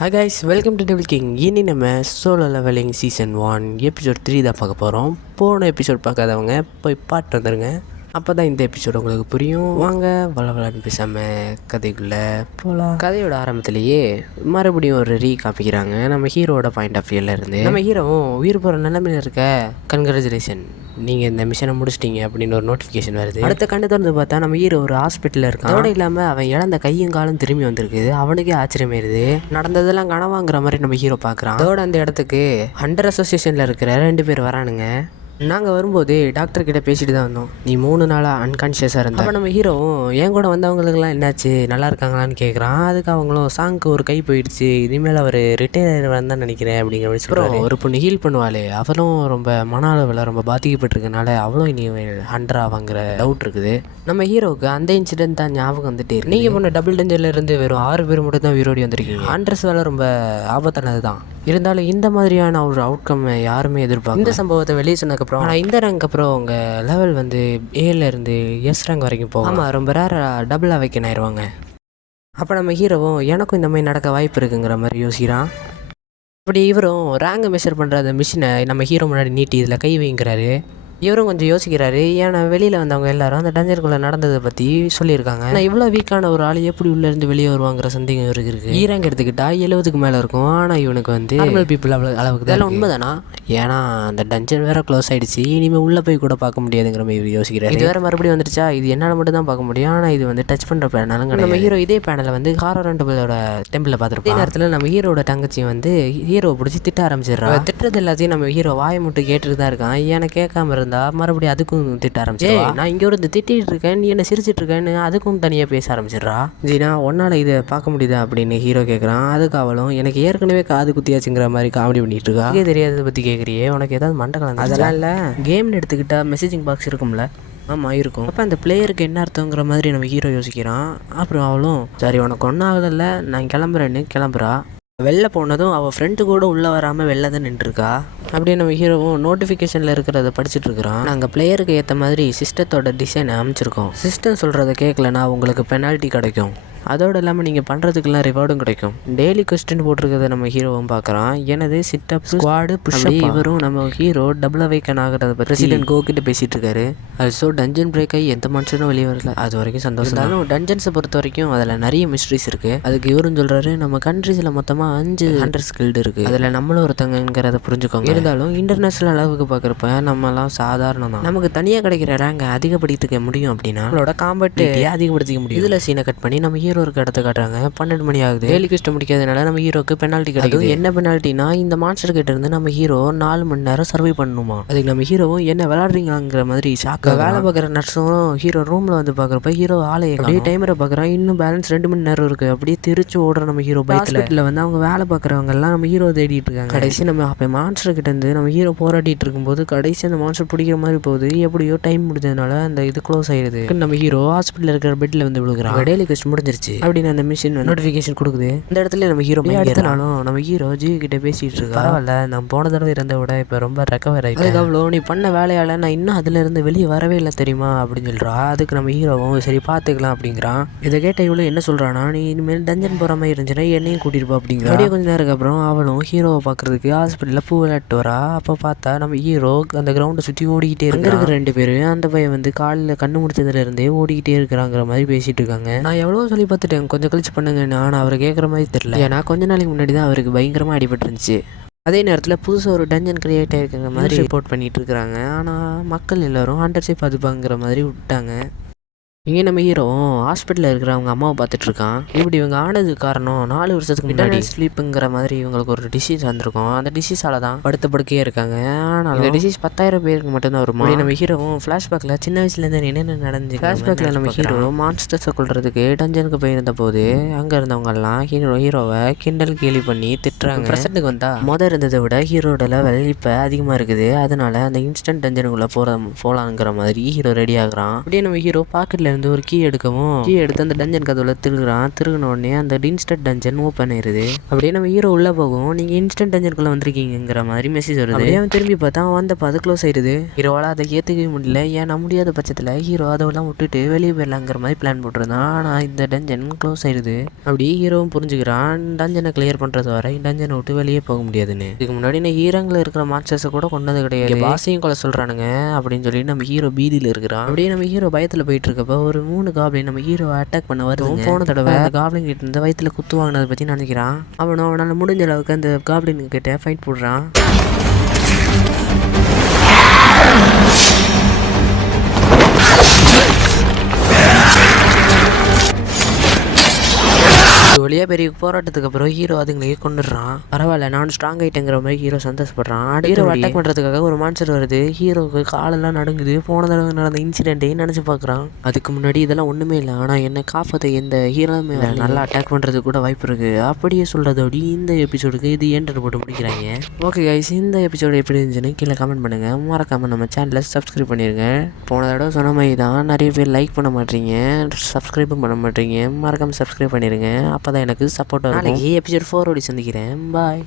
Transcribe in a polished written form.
Hi guys, welcome to devil king. இனி நம்ம solo levelling season 1 episode 3 தான் பார்க்க போகிறோம். போன எபிசோட் பார்க்காதவங்க போய் பாட்டு வந்துடுங்க, அப்போ தான் இந்த எபிசோட் உங்களுக்கு புரியும். வாங்க வளவலான்னு பேசாமல் கதைக்குள்ளே போகலாம். கதையோட ஆரம்பத்திலேயே மறுபடியும் ஒரு காப்பிக்கிறாங்க நம்ம ஹீரோட பாயிண்ட் ஆஃப் வியூவில் இருந்து. நம்ம ஹீரோவும் உயிர் போகிற நிலைமையில் இருக்க, கன்கிராச்சுலேஷன், நீங்கள் இந்த மிஷனை முடிச்சிட்டீங்க அப்படின்னு ஒரு நோட்டிஃபிகேஷன் வருது. அடுத்த கண்டு திறந்து பார்த்தா நம்ம ஹீரோ ஒரு ஹாஸ்பிட்டலில் இருக்கான். அதோட இல்லாமல் அவன் இழந்த கையும் காலும் திரும்பி வந்திருக்குது. அவனுக்கே ஆச்சரியமாயிருது. நடந்ததெல்லாம் கனவாங்கிற மாதிரி நம்ம ஹீரோ பார்க்குறான். அதோட அந்த இடத்துக்கு ஹண்டர் அசோசியேஷனில் இருக்கிற 2 பேர் வரானுங்க. நாங்கள் வரும்போது டாக்டர் கிட்ட பேசிட்டு தான் வந்தோம். நீ 3 நாளாக அன்கான்ஷியஸாக இருந்தா. அப்போ நம்ம ஹீரோவும் என் கூட வந்தவங்களுக்குலாம் என்னாச்சு, நல்லா இருக்காங்களான்னு கேட்குறான். அதுக்கு அவங்களும் சாங்க்கு ஒரு கை போயிடுச்சு, இனிமேல் அவர் ரிட்டையர் தான் நினைக்கிறேன் அப்படிங்கிற மாதிரி சொல்கிறாரு. ஒரு பொண்ணு ஹீல் பண்ணுவாளே, அவளும் ரொம்ப மன அளவில் ரொம்ப பாதிக்கப்பட்டிருக்கனால அவளும் இனி ஹண்டர் ஆவாங்கிற டவுட் இருக்குது. நம்ம ஹீரோவுக்கு அந்த இன்சிடென்ட் தான் ஞாபகம் வந்துட்டே இருக்கு. நீங்கள் பொண்ணு டபுள் டேஞ்சரில் இருந்து வெறும் 6 பேர் மட்டும் தான் உயிரோடி வந்திருக்கீங்க. ஹண்டர்ஸ் வேலை ரொம்ப ஆபத்தானது தான். இருந்தாலும் இந்த மாதிரியான ஒரு அவுட்கம் யாருமே எதிர்பார்க்க. இந்த சம்பவத்தை வெளியே சொன்னதுக்கப்புறம், ஆனால் இந்த ரேங்க் அப்புறம் உங்கள் லெவல் வந்து ஏலேருந்து எஸ் ரேங்க் வரைக்கும் போகும். ஆமாம், ரொம்ப ரேராக டபுள் அவைக்கன் ஆயிடுவாங்க. அப்போ நம்ம ஹீரோவும் எனக்கும் இந்த மாதிரி நடக்க வாய்ப்பு இருக்குங்கிற மாதிரி யோசிக்கிறான். அப்படி இவரும் ரேங்கை மெஷர் பண்ணுற அந்த மிஷினை நம்ம ஹீரோ முன்னாடி நீட்டி இதில் கை வைங்கிறாரு. இவரும் கொஞ்சம் யோசிக்கிறாரு. ஏன்னா வெளியில் வந்தவங்க எல்லாரும் அந்த டஞ்சருக்குள்ளே நடந்ததை பற்றி சொல்லியிருக்காங்க. ஆனால் இவ்வளோ வீக்கான ஒரு ஆள் எப்படி உள்ளேருந்து வெளியே வருவாங்கிற சந்தேகம் இருக்குது. ஈராங்க எடுத்துக்கிட்டா 70க்கு மேலே இருக்கும். ஆனால் இவனுக்கு வந்து நார்மல் பீப்புள் அளவுக்கு இதெல்லாம் உண்மைதானா? ஏன்னா அந்த டஞ்சன் வேறு க்ளோஸ் ஆகிடுச்சு, இனிமேல் உள்ளே போய் கூட பார்க்க முடியாதுங்கிற மாதிரி யோசிக்கிறாரு. இது வேறு மறுபடியும் வந்துருச்சா, இது என்னால் மட்டும் தான் பார்க்க முடியும். ஆனால் இது வந்து டச் பண்ணுற பேனலும் நம்ம ஹீரோ இதே பேனலை வந்து ஹாரண்டபிளோட டெம்பிளில் பார்த்துருப்போம். அதே நேரத்தில் நம்ம ஹீரோட தங்கச்சி வந்து ஹீரோவை பிடிச்சி திட்ட ஆரம்பிச்சிடுறா. திட்டுறது எல்லாத்தையும் நம்ம ஹீரோ வாயை மட்டும் கேட்டுட்டு தான் இருக்கான். ஏன்னா கேட்காம இருந்தா மறுபடியும் அதுக்கும் திட்ட ஆரம்பிச்சு, நான் இங்கே ஒரு திட்டிட்டு இருக்கேன், நீ என்ன சிரிச்சிட்டு இருக்கேன்னு அதுக்கும் தனியாக பேச ஆரம்பிச்சிடுறா. ஜீனா, உன்னால இதை பார்க்க முடியுதா அப்படின்னு ஹீரோ கேட்குறான். அதுக்கு அவளும் எனக்கு ஏற்கனவே காது குத்தியாச்சுங்கிற மாதிரி காமெடி பண்ணிட்டு இருக்கா. இதே தெரியாததை பற்றி கேட்குறியே, உனக்கு ஏதாவது மண்டக்கலாம்? அதெல்லாம் இல்லை, கேம்னு எடுத்துக்கிட்டா மெசேஜிங் பாக்ஸ் இருக்கும்ல. ஆமாம் இருக்கும். அப்போ அந்த பிளேயருக்கு என்ன அர்த்தங்கிற மாதிரி நம்ம ஹீரோ யோசிக்கிறான். அப்புறம் அவளும் சரி உனக்கு ஒன்றும் ஆகலை, நான் கிளம்புறேன்னு கிளம்புறா. வெளில போனதும் அவள் ஃப்ரெண்டு கூட உள்ளே வராமல் வெளில தான் நின்றுருக்கா. அப்படியே நம்ம ஹீரோவும் நோட்டிஃபிகேஷனில் இருக்கிறத படிச்சுட்டு இருக்கிறான். நாங்கள் பிளேயருக்கு ஏற்ற மாதிரி சிஸ்டத்தோட டிசைனை அமைச்சிருக்கோம். சிஸ்டம் சொல்கிறத கேட்கலன்னா உங்களுக்கு பெனால்ட்டி கிடைக்கும். அதோடு இல்லாமல் நீங்கள் பண்ணுறதுக்கெல்லாம் ரிவார்டும் கிடைக்கும். டெய்லி கொஸ்டின் போட்டிருக்கிறத நம்ம ஹீரோவும் பார்க்குறான். எனது சிட்டப் ஸ்குவாடு புஷ்அப். இவரும் நம்ம ஹீரோ டபுள் அவைக்கன் ஆகிறத பற்றி பிரசிடென்ட் கோ கிட்ட பேசிகிட்டு இருக்காரு. ஸோ டஞ்சன் பிரேக் ஆகி எந்த மனுஷனும் வெளியே வரல, அது வரைக்கும் சந்தோஷம். இருந்தாலும் டஞ்சன்ஸை பொறுத்த வரைக்கும் அதில் நிறைய மிஸ்ட்ரிஸ் இருக்குது. அதுக்கு இவரும் சொல்கிறாரு, நம்ம கண்ட்ரீஸில் மொத்தமாக 5 ஹண்டர் ஸ்கில்டு இருக்குது, அதில் நம்மளும் ஒருத்தங்கிறத புரிஞ்சுக்கோங்க. இருந்தாலும் இன்டர்நேஷனல் அளவுக்கு பார்க்குறப்ப நம்மலாம் சாதாரணம் தான். நமக்கு தனியாக கிடைக்கிற ரேங்கை அதிகப்படுத்திக்க முடியும் அப்படின்னா நம்மளோட காம்பேட் அதிகப்படுத்திக்க முடியும். இதில் சீனை கட் பண்ணி நம்ம ஹீரோ இருக்க இடத்த காட்டுறாங்க. 12 மணி ஆகுது. டெய்லி குஸ்ட் முடிக்காதனால நம்ம ஹீரோக்கு பெனால்ட்டி கிடைக்குது. என்ன பெனால்ட்டினா, இந்த மான்ஸ்டர் கிட்ட இருந்து நம்ம ஹீரோ 4 மணி நேரம் சர்வை பண்ணணுமா. அதுக்கு நம்ம ஹீரோவும் என்ன விளையாடுறீங்களாங்கிற மாதிரி ஷாக்க. வேலை பார்க்குற நர்ஸும் ஹீரோ ரூம்ல வந்து பார்க்குறப்ப ஹீரோ ஆலையை அப்படியே டைமரை பார்க்குறான். இன்னும் பேலன்ஸ் 2 மணி நேரம் இருக்கு. அப்படியே திருச்சி ஓடுற நம்ம ஹீரோ பைக்கில் வந்து அவங்க வேலை பார்க்குறவங்க எல்லாம் நம்ம ஹீரோ தேடிட்டு இருக்காங்க. கடைசி நம்ம அப்போ மான்ஸ்டர் கிட்ட இருந்து நம்ம ஹீரோ போராடிட்டு இருக்கும்போது கடைசி அந்த மான்ஸ்டர் பிடிக்கிற மாதிரி போகுது. எப்படியோ டைம் முடிஞ்சதுனால அந்த இது க்ளோஸ் ஆயிடுது. நம்ம ஹீரோ ஹாஸ்பிட்டல் இருக்கிற பெட்ல வந்து விழுகிறான். டெய்லி குஸ்ட் முடிஞ்சிருச்சு அப்படின்னு அந்த மிஷின் நோட்டிஃபிகேஷன் கொடுக்குது. இந்த இடத்துல நம்ம ஹீரோ அடுத்தனாலும் நம்ம ஹீரோ ஜி கிட்ட பேசிட்டு இருக்கா. பரவாயில்ல, நான் போன தடவை இருந்த விட இப்போ ரொம்ப ரெக்கவர் ஆகிட்டு. அதுக்கு அவ்வளோ நீ பண்ண வேலையால் நான் இன்னும் அதுல இருந்து வெளியே வரவே இல்லை தெரியுமா அப்படின்னு சொல்கிறா. அதுக்கு நம்ம ஹீரோவும் சரி பார்த்துக்கலாம் அப்படிங்கிறான். இதை கேட்ட இவ்வளோ என்ன சொல்கிறான்னா, நீ இனிமேல் டஞ்சன் போகிற மாதிரி இருந்துச்சுன்னா என்னையும் கூட்டிட்டு போ அப்படிங்கிற. அப்படியே கொஞ்ச நேரம் அப்புறம் அவளும் ஹீரோவை பார்க்கறதுக்கு ஹாஸ்பிட்டலில் பூ விளையாட்டு வரா. அப்போ பார்த்தா நம்ம ஹீரோ அந்த கிரவுண்டை சுற்றி ஓடிக்கிட்டே இருக்கிற 2 பேர் அந்த பையன் வந்து காலில் கண்ணு முடிச்சதுல இருந்தே ஓடிக்கிட்டே இருக்கிறாங்கிற மாதிரி பேசிட்டு இருக்காங்க. நான் எவ்வளோ சொல்லி பார்த்துட்டேன், கொஞ்சம் கழிச்சு பண்ணுங்க. ஆனால் அவர் கேட்குற மாதிரி தெரியல. ஏன்னா கொஞ்ச நாளைக்கு முன்னாடி தான் அவருக்கு பயங்கரமாக அடிபட்டுருந்துச்சு. அதே நேரத்தில் புதுசாக ஒரு டஞ்சன் கிரியேட் ஆகிருக்கிற மாதிரி ரிப்போர்ட் பண்ணிகிட்டு இருக்கிறாங்க. ஆனால் மக்கள் எல்லோரும் ஹண்டர்ஸே பார்த்துப்பாங்கிற மாதிரி விட்டாங்க. இங்கே நம்ம ஹீரோ ஹாஸ்பிட்டலில் இருக்கிற அவங்க அம்மாவை பார்த்துட்ருக்கான். இப்படி இவங்க ஆனதுக்கு காரணம் 4 வருஷத்துக்கு முன்னாடி ஸ்லீப்புங்கிற மாதிரி இவங்களுக்கு ஒரு டிசீஸ் வந்திருக்கும். அந்த டிசீஸால் தான் படுத்த படுக்கையே இருக்காங்க. ஆனால் இந்த டிசீஸ் 10,000 பேருக்கு மட்டும்தான் வருமா. நம்ம ஹீரோவும் ஃப்ளாஷ்பேக்கில் சின்ன வயசுலேருந்து என்னென்ன நடந்துச்சு. ஃப்ளாஷ்பேக்கில் நம்ம ஹீரோ மான்ஸ்டர்ஸை கொள்றதுக்கு டஞ்சனுக்கு போயிருந்த போது அங்கே இருந்தவங்கெல்லாம் ஹீரோவை கிண்டல் கேலி பண்ணி திட்டுறாங்க. ப்ரெசென்ட்டுக்கு வந்தால் இருந்ததை விட ஹீரோட லெவல் இப்போ அதிகமாக இருக்குது. அதனால அந்த இன்ஸ்டன்ட் டஞ்சனுக்குள்ளே போகலாங்கிற மாதிரி ஹீரோ ரெடி ஆகுறான். அப்படியே நம்ம ஹீரோ பாக்கெட்டில் வந்து ஒரு கீ எடுக்கவும் கீ எடுத்து அந்த டஞ்சன் கதவுல திருகுன உடனே அந்த இன்ஸ்டன்ட் டஞ்சன் ஓப்பன் ஆயிருது. அப்படியே நம்ம ஹீரோ உள்ள போகும். நீங்க இன்ஸ்டன்ட் டஞ்சனுக்குள்ள வந்திருக்கீங்கிற மாதிரி மெசேஜ் வருது. அவன் திரும்பி பார்த்தா வந்த அது க்ளோஸ் ஆயிருது. ஹீரோவால் அதை ஏற்றுக்கவே முடியல. ஏன்னா முடியாத பட்சத்தில் ஹீரோ அதெல்லாம் விட்டுட்டு வெளியே போயிடலாங்கிற மாதிரி பிளான் போட்டிருந்தான். ஆனால் இந்த டஞ்சன் க்ளோஸ் ஆயிருது. அப்படி ஹீரோவும் புரிஞ்சுக்கிறான் டஞ்சனை கிளியர் பண்ணுறது வரை டஞ்சனை விட்டு வெளியே போக முடியாதுன்னு. இதுக்கு முன்னாடி நான் ஹீரோங்கில் இருக்கிற மாஸ்டர்ஸை கூட கொண்டது கிடையாது. பாசையும் கொலை சொல்கிறானுங்க அப்படின்னு சொல்லி நம்ம ஹீரோ பீதியில் இருக்கிறான். அப்படியே நம்ம ஹீரோ பயத்தில் போயிட்டு இருக்கப்போ ஒரு 3 காப்ளின் நம்ம ஹீரோ அட்டாக் பண்ண வருது. போன தடவை அந்த காப்ளின் கிட்ட இருந்து வயிற்றுல குத்து வாங்கினதை பற்றி நினைக்கிறான். அவனால் முடிஞ்ச அளவுக்கு அந்த காப்ளின் கிட்ட ஃபைட் போடுறான். வழியாக பெரிய போராட்டத்துக்கு அப்புறம் ஹீரோ அதுங்களே கொண்டுடுறான். பரவாயில்ல நான் ஸ்ட்ராங் ஆகிட்டேங்கிற மாதிரி ஹீரோ சந்தோஷப்படுறான். ஹீரோ அட்டாக் பண்ணுறதுக்காக ஒரு மான்ஸ்டர் வருது. ஹீரோக்கு காலெல்லாம் நடுங்குது. போன தடவை நடந்த இன்சிடென்ட்டே நினச்சி பார்க்குறான். அதுக்கு முன்னாடி இதெல்லாம் ஒன்றுமே இல்லை. ஆனால் என்ன காப்பாற்ற எந்த ஹீரோமே நல்லா அட்டாக் பண்ணுறதுக்கு கூட வாய்ப்பு இருக்குது. அப்படியே சொல்கிறதோடி இந்த எபிசோடுக்கு இது ஏன்டர் போட்டு முடிக்கிறாங்க. ஓகே கைஸ், இந்த எபிசோடு எப்படி இருந்துச்சுன்னு கீழே கமெண்ட் பண்ணுங்கள். மறக்காமல் நம்ம சேனலை சப்ஸ்கிரைப் பண்ணிடுங்க. போன தடவை சொன்ன மாதிரி தான் நிறைய பேர் லைக் பண்ண மாட்டீங்க, சப்ஸ்கிரைபும் பண்ண மாட்டீங்க. மறக்காமல் சப்ஸ்கிரைப் பண்ணிடுங்க. அப்போ தான் எனக்கு சப்போர்ட் ஆகும். நாளைக்கு எபிசோட் 4 சந்திக்கிறேன். பாய்.